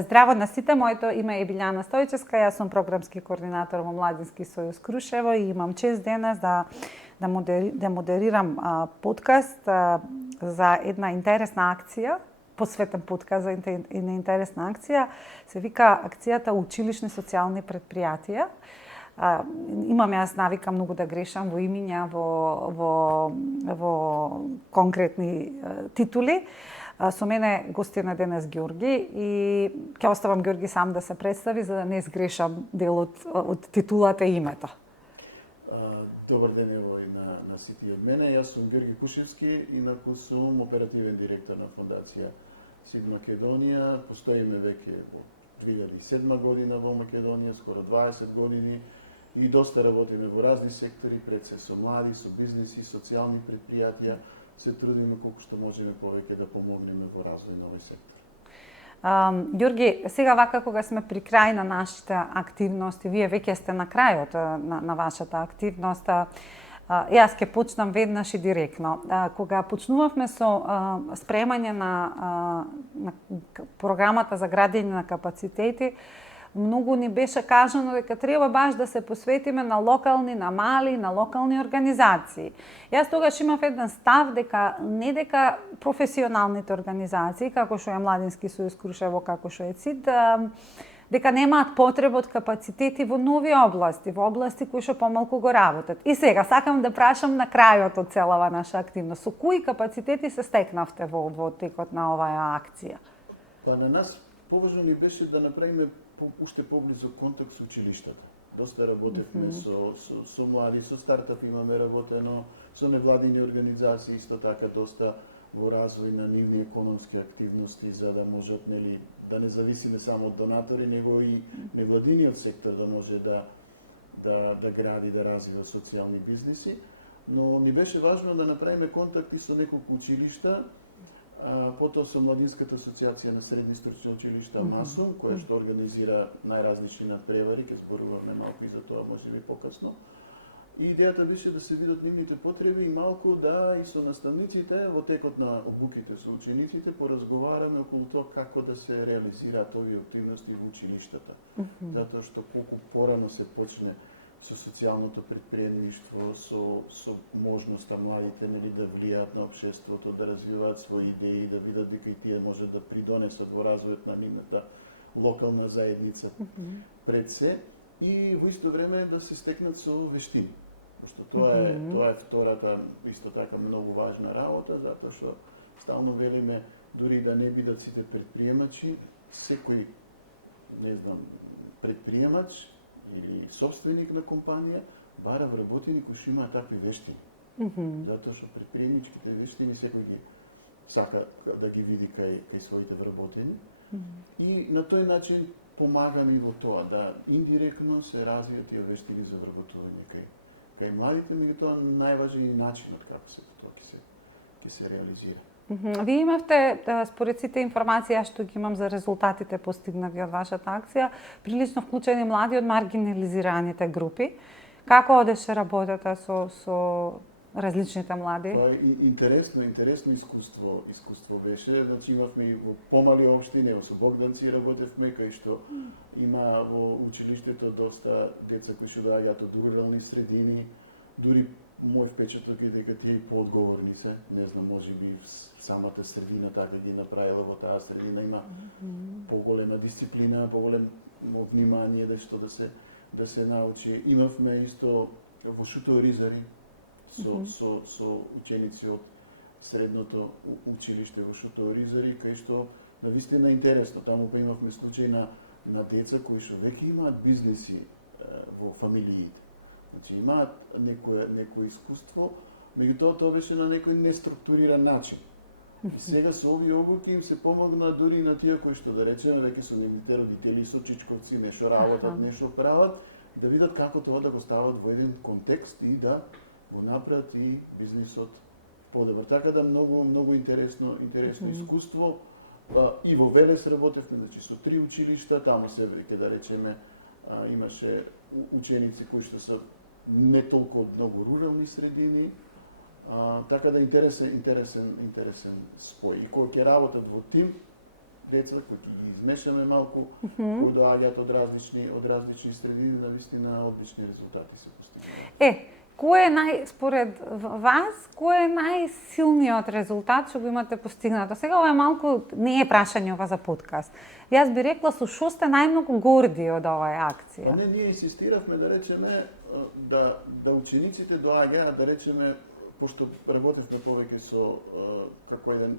Здраво на сите, моето име е Билјана Стојчевска, јас сум програмски координатор во Младински сојуз Крушево и имам чест денес да модерирам подкаст за една интересна акција, посветен подкаст за една интересна акција, се вика акцијата Училишни социјални предпријатија. Имам јас навика многу да грешам во имиња, во конкретни титули. Со мене гостина денес Ѓорги и ќе оставам Ѓорги сам да се представи за да не сгрешам делот од титулата и името. Добар ден ево и на сите од мене. Јас сум Ѓорги Кушевски, инаку сум оперативен директор на Фондација СИД Македонија. Постоиме веќе во 2007 година во Македонија, скоро 20 години и доста работиме во разни сектори, пред се со млади, со бизнеси, социјални предпријатија. Се трудиме колку што можеме повеќе да помогнеме во развој на овој сектор. Ѓорги, сега вака кога сме при крај на нашите активности, вие веќе сте на крајот на вашата активност, јас ќе почнам веднаш и директно. Кога почнувавме со спремање на програмата за градење на капацитети, многу ни беше кажано дека треба баш да се посветиме на локални, на мали, на локални организации. Јас тогаш имав еден став дека не дека професионалните организации, како што е Младински сојуз Крушево, како што е ЦИД, дека немаат потреба од капацитети во нови области, во области кои што помалку го работат. И сега сакам да прашам на крајот од целава наша активност, со кои капацитети се стекнавте во текот на оваа акција? Па на нас поважно ни беше да направиме уште поблизо контакт со училиштата. Доста работевме со млади, со стартап имаме работено, со невладини организации, исто така доста во развој на нивни економски активности, за да можат да не зависиме само од донатори, него и невладиниот сектор да може да гради, да развива социјални бизнеси. Но ни беше важно да направиме контакти со неколку училишта, потоа со Младинската асоциација на средни стручни училишта МАСУМ, која што организира најразлични надпревари, ќе зборуваме малку и за тоа можеби покасно. И идејата беше да се видат нивните потреби и малку да и со наставниците во текот на обуките со учениците поразговараме околу тоа како да се реализираат овие активности во училиштата. Затоа што колку порано се почне со социјалното предприемништво, со можноста младите да влијаат на општеството, да развиваат своји идеи, да видат дека и тие можат да придонесат во развојот на нивната локална заедница пред се и во исто време да се стекнат со вештини. Пошто тоа е втората исто така многу важна работа, затоа што стално велиме дури да не бидат сите предприемачи, секој предприемач или собственик на компанија бара вработени кои што имаат такви вештини. Затоа што предприемничките вештини секој ги сака да ги види кај своите вработени. И на тој начин помагаме и во тоа да индиректно се развијат тие вештини за вработување кај младите, меѓутоа најважен е начинот како се тоа ќе се реализира. Вие имавте, според сите информации што ги имам за резултатите постигнати од вашата акција, прилично вклучени млади од маргинализираните групи. Како одеше работата со различните млади? Интересно искуство беше. Значи имавме и во помали општини, со Богданци работевме, кај што има во училиштето доста деца кои што доаѓаат од рурални средини, дури мој впечаток е дека тие поодговорни се, не знам, можеби самата средина така ги направила, во таа средина има поголема дисциплина, поголемо внимание да се научи. Имавме исто во Шутооризари со ученици од средното училиште во Шутооризари, кај што навистина интересно. Таму па имавме случаи на деца кои што веќе имаат бизнеси во фамилиите. Значи имаат некој искуство, меѓутоа тоа беше на некој неструктуриран начин. И сега со овие обуки им се помогна дури на тие кои што да речеме веќе со нивните родители, со чичковци, нешто работат, нешто прават, да видат како тоа да го стават во еден контекст и да го направат и бизнисот подобар. Така да многу интересно искуство. И во Велес работевме, значи со 3 училишта, таму се веќе да речеме имаше ученици кои што се не толку од многу рурални средини, така да интересен спој. И кога ќе работат во тим, деца кои ги измешаме малку, кои доаѓаат од различни средини, навистина одлични резултати се постигнуваат. Кој е според вас, кој е најсилниот резултат што го имате постигнато? Сега ова е малку не е прашање ова за подкаст. Јас би рекла со што сте најмногу горди од оваа акција. Ние инсистиравме да речеме да учениците доаѓаат, да речеме, пошто работевме повеќе со како еден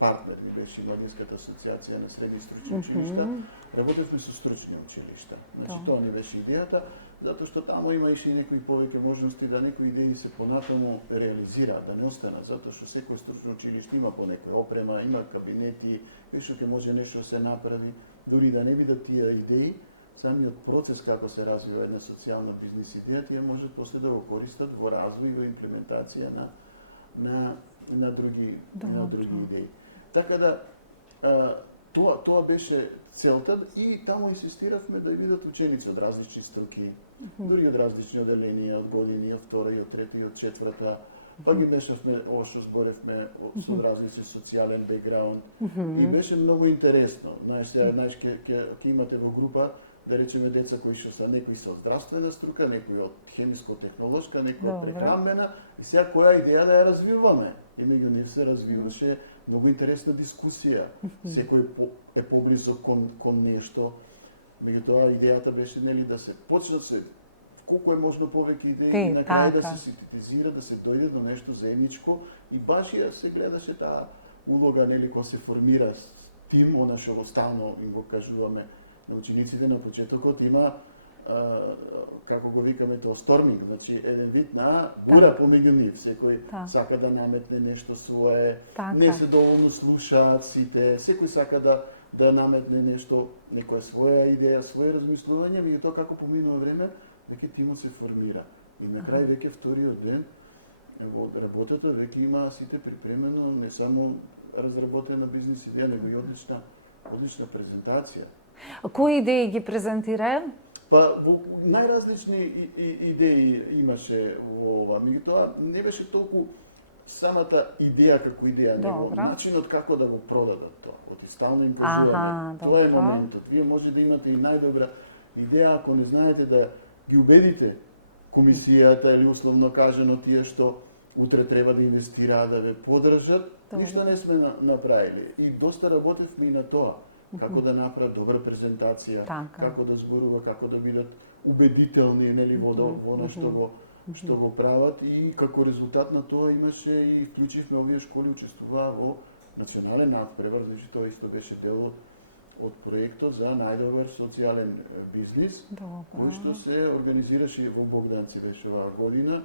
партнер ми беше Младинската асоциација на средни стручни училишта, работевме со стручни училишта. Значи тоа ни беше идејата, затоа што таму имаше и некои повеќе можности да некои идеи се понатаму реализираат, да не останат, затоа што секој стручно училиште има по некоја опрема, има кабинети, што ќе може нешто да се направи, дури да не бидат тие идеи, самиот процес како се развива една социјална бизнис идеја, тие може после да го користат во развој и во имплементација на други идеи. Така да тоа беше целта и таму инсистиравме да видат ученици од различни струки, дури од различни оделенија, од години, од втора и од трета и од четврта. Па ги мешавме, ова што зборевме, со различни социјален бекграунд. И беше многу интересно. Знаеш, ќе имате во група, да речеме, деца кои се некои со здравствена струка, некои од хемиско-технолошка, некои од прехранбена, и сега која идеја да ја развиваме. И меѓу нив се развиваше многу интересна дискусија. Секој е поблизо кон нешто. Меѓутоа идејата беше да се почнат се колку е можно повеќе идеи и на крај да се синтетизира, да се дојде до нешто заедничко и баш ја се гледаше таа улога кога се формира тим, она што го стално им го кажуваме на учениците на почетокот, има како го викаме тоа сторминг, значи еден вид на бура помеѓу нив, секој сака да наметне нешто свое, не се доволно слушаат сите, секој сака да наметне нешто, некоја своја идеја, свое размислување, меѓутоа како поминува време, веќе тимот се формира. И на крај веќе вториот ден од работата веќе има сите припремено, не само разработена бизнис идеја, него и одлична презентација. Кои идеи ги презентираа? Па најразлични идеи имаше во ова, меѓутоа не беше толку самата идеја како идеја, него начинот како да го продадат тоа. Оти стално им кажуваме. Тоа е моментот. Вие може да имате и најдобра идеја, ако не знаете да ги убедите комисијата или условно кажано тие што утре треба да инвестираат, да ве поддржат, ништо не сме направиле. И доста работевме и на тоа. Како да направат добра презентација, како да зборува, како да бидат убедителни во она што го прават и како резултат на тоа имаше и вклучивме овие школи учествуваа во национален надпревар, значи тоа исто беше дел од проектот за најдобар социјален бизнис, кој што се организираше во Богданци беше оваа година.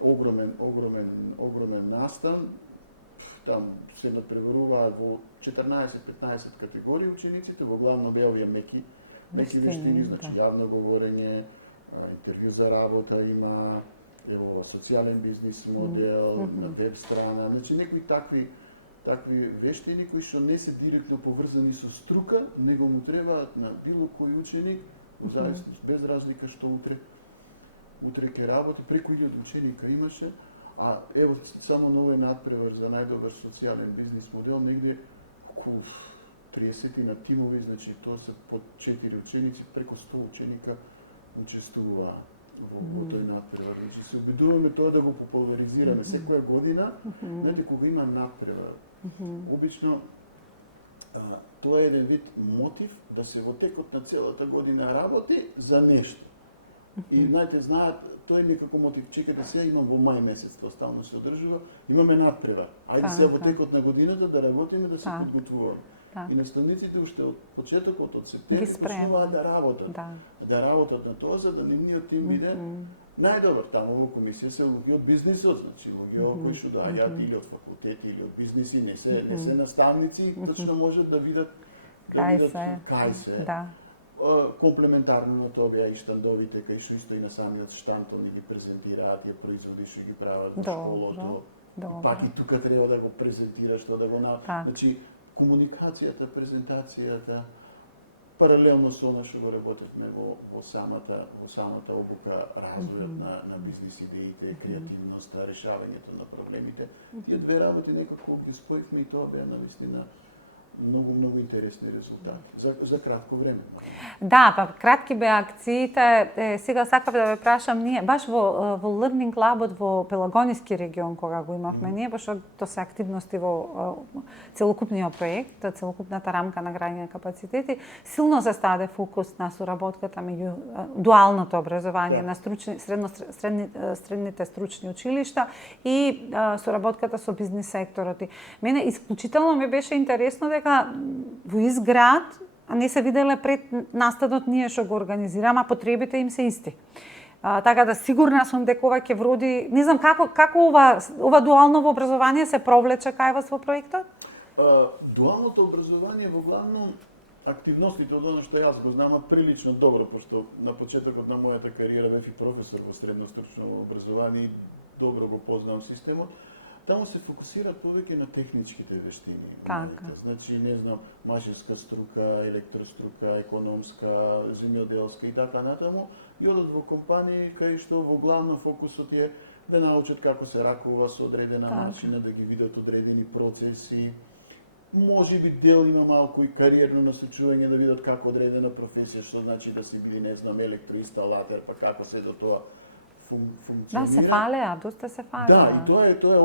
Огромен настан. Там се надпреваруваат во 14-15 категории учениците, во главно беа овие меки вештини, значи јавно говорење, интервју за работа има, социјален бизнис модел, на веб страна, значи некои такви вештини кои што не се директно поврзани со струка, него му требаат на било кој ученик, зависност, без разлика што утре ќе работи, преку 1000 ученика имаше. А ево само новој надпревар за најдобар социјален бизнис модел, негде околу 30 на тимови, значи тоа се по 4 ученици, преку 100 ученика учествуваа во тој надпревар. Значи се обидуваме тоа да го популаризираме секоја година, знаете кога има надпревар. Обично тоа е еден вид мотив да се во текот на целата година работи за нешто. И знаат, тоа е некако мотив. Чекате сега, имам во мај месец, тоа стално се одржува, имаме надпревар. Ајде сега во текот на годината да работиме, да се подготвуваме. И наставниците уште од почетокот, од септември, почнуваат да работат. Да работат на тоа, за да нивниот тим биде најдобар. Таму во комисија се луѓе од бизнисот, значи луѓе кои што доаѓаат или од факултети или од бизниси, не се наставници, точно можат да видат кај се. Комплементарно на тоа беа и штандовите, кај што исто и на самиот штанд они ги презентираат тие производи што ги прават во школото. Пак и тука треба да го презентираш, што да го значи комуникацијата, презентацијата паралелно со она што го работевме во самата обука, развојот на бизнис идеите, креативноста, решавањето на проблемите. Тие две работи некако ги споивме и тоа беа навистина многу интересни резултати за кратко време. Да, па кратки беа акциите. Сега сакав да ве прашам, ние баш во Learning Lab во Пелагониски регион кога го имавме ние, баш тоа се активности во целокупниот проект, целокупната рамка на граѓање капацитети, силно се стаде фокус на соработката меѓу дуалното образование на средните стручни училишта и соработката со бизнис секторот. Мене исклучително ми беше интересно дека во изград не се виделе пред настанот ние што го организираме, а потребите им се исти. Така да сигурна сум дека ова ќе вроди, не знам како ова дуално образование се провлече кај вас во проектот? Дуалното образование во главно активностите од оно што јас го знам прилично добро, пошто на почетокот на мојата кариера бев и професор во средно стручно образование и добро го познавам системот. Таму се фокусираат повеќе на техничките вештини. Така. Значи, не знам, машинска струка, електрострука, економска, земјоделска и така натаму. И одат во компании кај што во главно фокусот е да научат како се ракува со одредена начина, да ги видат одредени процеси. Може би дел има малку и кариерно насочување да видат како одредена професија, што значи да си били, не знам, електроинсталатор, па како се до тоа функционира. Да, се фалеа, доста се фалеа. Да, и тоа е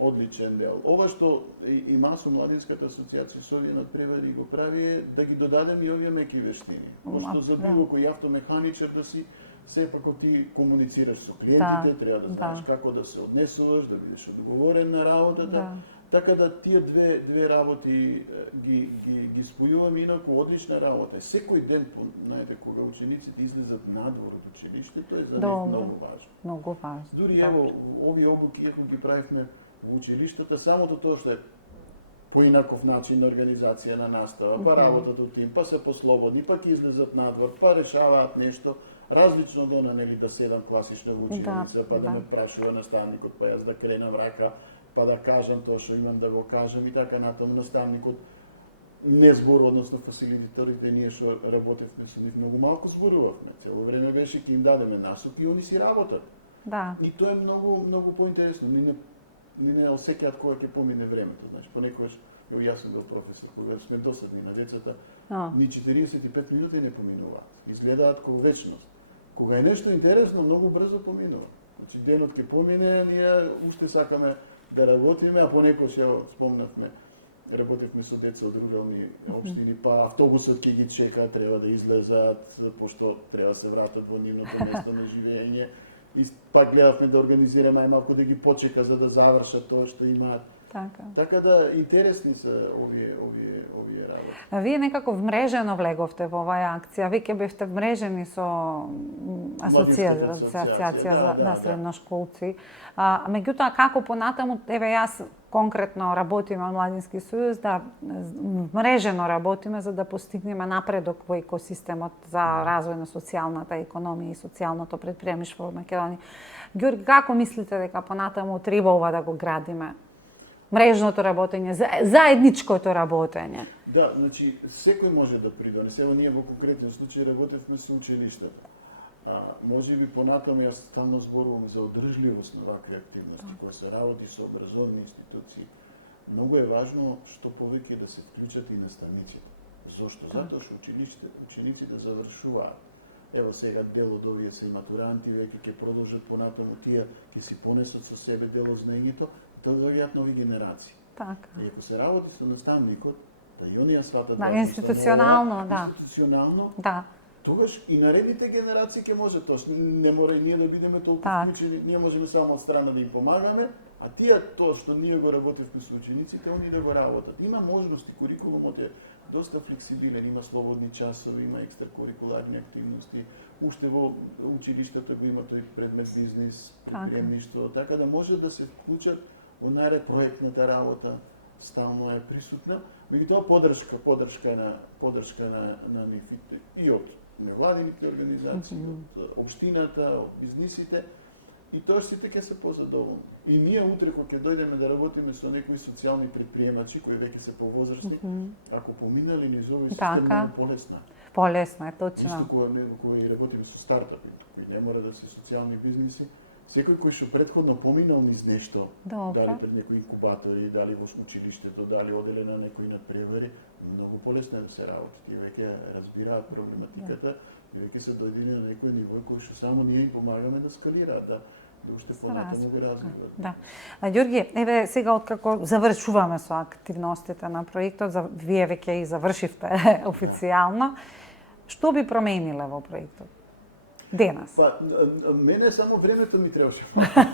одличен дел. Ова што и Масо Младинската асоциација со овие надпревари го прави е да ги додадеме и овие меки вештини. Пошто за било кој автомеханичар да си сепак кога ти комуницираш со клиентите, треба да знаеш како да се однесуваш, да бидеш одговорен на работата. Така да тие две работи ги спојуваме, инаку одлична работа. Секој ден, знаете, кога учениците излезат надвор од училиштето, е за них многу важно. Многу важно. Дури ево, овие обуки, ако ги правихме во училиштата, самото тоа што е поинаков начин на организација на настава, па работата од тим, па се послободни, па ќе излезат надвор, па решаваат нешто, различно од она, нели, да седам класична во училица, па да ме прашува наставникот, па јас да кренам рака, па да кажам тоа што имам да го кажам и така натаму. Наставникот не зборува, односно фасилитаторите, ние што работевме со нив многу малку зборувавме. Цело време беше ќе им дадеме насоки и они си работат. Да. И тоа е многу поинтересно. Ни не осеќаат кога ќе помине времето. Значи, понекогаш, јас сум бил професор, кога сме досадни на децата, ни 45 минути не поминуваат. Изгледаат како вечност. Кога е нешто интересно, многу брзо поминува. Значи, денот ќе помине, ние уште сакаме да работиме, а понекогаш спомнавме, работевме со деца од рурални општини, па автобусот ќе ги чека, треба да излезат, пошто треба да се вратат во нивното место на живење. И пак гледавме да организираме најмалку да ги почека за да завршат тоа што имаат. Така да интересни се овие работи. Вие некако вмрежено влеговте во оваа акција. Веќе бевте вмрежени со асоциација на средношколци. Меѓутоа, како понатаму, еве јас конкретно работиме во Младински сојуз, да мрежено работиме за да постигнеме напредок во екосистемот за развој на социјалната економија и социјалното претприемништво во Македонија. Ѓорги, како мислите дека понатаму треба ова да го градиме? Мрежното работење, заедничкото работење. Да, значи секој може да придонесе. Ево ние во конкретен случај работевме со училиштата. Може би понатаму јас стално зборувам за одржливост на вакви активности, кога се работи со образовни институции. Многу е важно што повеќе да се вклучат и наставниците. Зошто? Затоа што учениците завршуваат. Ево сега дел од овие се матуранти, веќе ќе продолжат понатаму, тие ќе си понесат со себе дел од знаењето, да дојдат нови генерации. Така. И ако се работи со наставникот, да и оние сватат институционално, тогаш и наредните генерации ќе можат тоа. Не мора и ние да бидеме толку вклучени, ние можеме само од страна да им помагаме, а тие тоа што ние го работевме со учениците, они да го работат. Има можности, курикулумот е доста флексибилен, има слободни часови, има екстракурикуларни активности, уште во училиштето го има тој предмет бизнис, предприемништво, така да може да се вклучат во наре проектната работа, стално е присутна. Меѓутоа поддршка на НИФ и од невладините организации, од општината, од бизнисите, и тоа сите ќе се позадоволни. И ние утре кога ќе дојдеме да работиме со некои социјални предприемачи кои веќе се повозрастни, ако поминали низ овој систем, многу полесно. Полесно е, точно. Исто кога работиме со стартапи, кои не мора да се социјални бизниси, секој кој што претходно поминал низ нешто, Добро. дали пред некои инкубатори, дали во училиштето, дали оделе на некои надпревари, многу полесно да се работи. Тие веќе разбираат проблематиката и веќе се дојдени на некој ниво кој што само ние им помагаме да скалираат, да уште понатаму ги развиват. Да. Ѓорги, еве сега откако завршуваме со активностите на проектот, вие веќе и завршивте официјално, што би промениле во проектот денес? Па, мене само времето ми требаше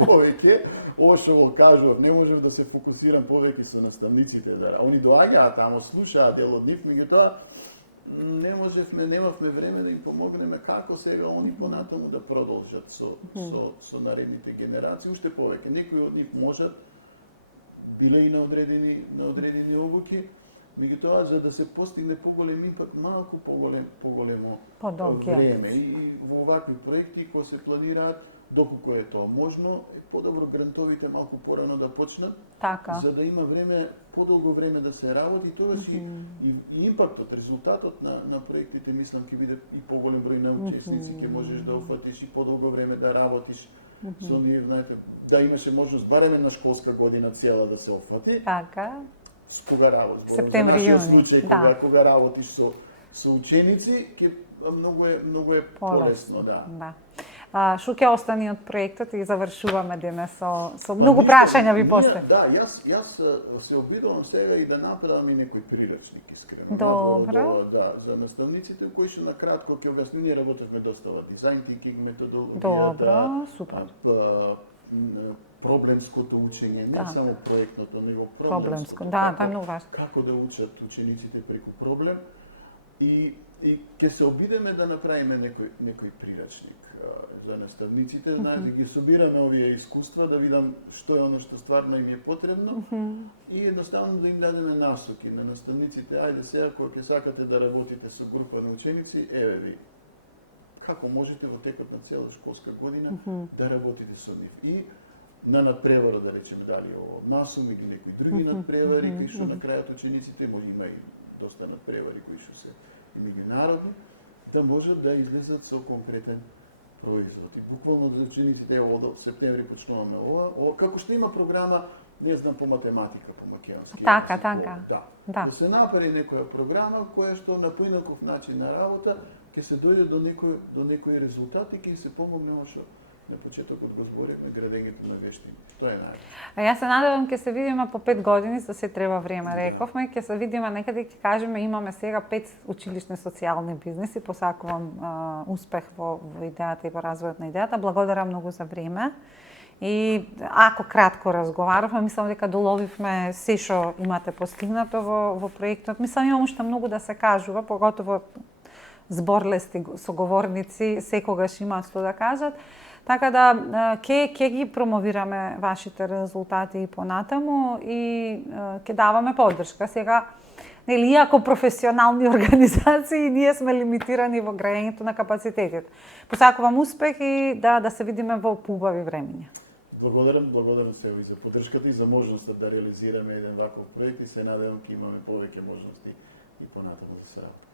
повеќе. Ова што го кажував, не можев да се фокусирам повеќе со наставниците. Да, они доаѓаат тамо, слушаат дел од нив, меѓутоа немавме време да им помогнеме како сега они понатаму да продолжат со наредните генерации, уште повеќе. Некои од нив можат, биле и на одредени обуки, меѓутоа за да се постигне поголем импакт, малку поголемо време. И во овакви проекти кои се планираат, доколку е тоа можно, е подобро грантовите малку порано да почнат, за да има време, подолго време да се работи, тогаш и импактот, резултатот на проектите, мислам, ќе биде и поголем број на учесници, ќе можеш да уфатиш и подолго време да работиш со ние, знаете, да имаше можност барем една школска година цела да се офати. Така. Кога работиш, Септември, јуни. Случај, кога работиш со ученици, многу е полесно, да. Што ќе остане од проектот и завршуваме денес со многу прашања ви постави. Да, јас се обидувам сега и да направам и некој приречник, искрено. Добро. Да, за наставниците кои што на кратко ќе објасним, ние работевме доста во дизајн тинкинг методологија. Добро, супер. Проблемското учење, не само проектното, него проблемско. Да, тоа е многу важно. Како да учат учениците преку проблем и ќе се обидеме да направиме некој прирачник за наставниците, знаете, ги собираме овие искуства, да видам што е оно што стварно им е потребно и едноставно да им дадеме насоки на наставниците. Ајде сега, кога ќе сакате да работите со група на ученици, еве ви, како можете во текот на цела школска година да работите со нив. И на надпревара, да речеме, дали ово МАСУМ или некои други надпревари, кои што на крајот учениците, има и доста надпревари кои што се и меѓународни, да можат да излезат со конкретен производ. И буквално за учениците, ево, од септември почнуваме ова, како што има програма, не знам, по математика, по македонски. Така. Да се направи некоја програма која што на поинаков начин на работа ќе се дојде до некој резултат и ќе се помогне оно што на почетокот го зборивме, градењето на вештини. Тоа е најважно. Јас се надевам ќе се видиме по 5 години, за се треба време, рековме, ќе се видиме некаде, ќе кажеме имаме сега 5 училишни социјални бизнеси, посакувам успех во идејата и во развојот на идејата. Благодарам многу за време. И ако кратко разговаравме, мислам дека доловивме се што имате постигнато во проектот. Мислам имам уште многу да се кажува, поготово зборлести соговорници секогаш имаат што да кажат. Така да ќе ги промовираме вашите резултати и понатаму и ќе даваме поддршка. Сега, нели, иако професионални организации, ние сме лимитирани во граењето на капацитетите. Посакувам успех и да се видиме во поубави времиња. Благодарам се и за поддршката и за можноста да реализираме еден ваков проект и се надевам ќе имаме повеќе можности и понатаму да се работи.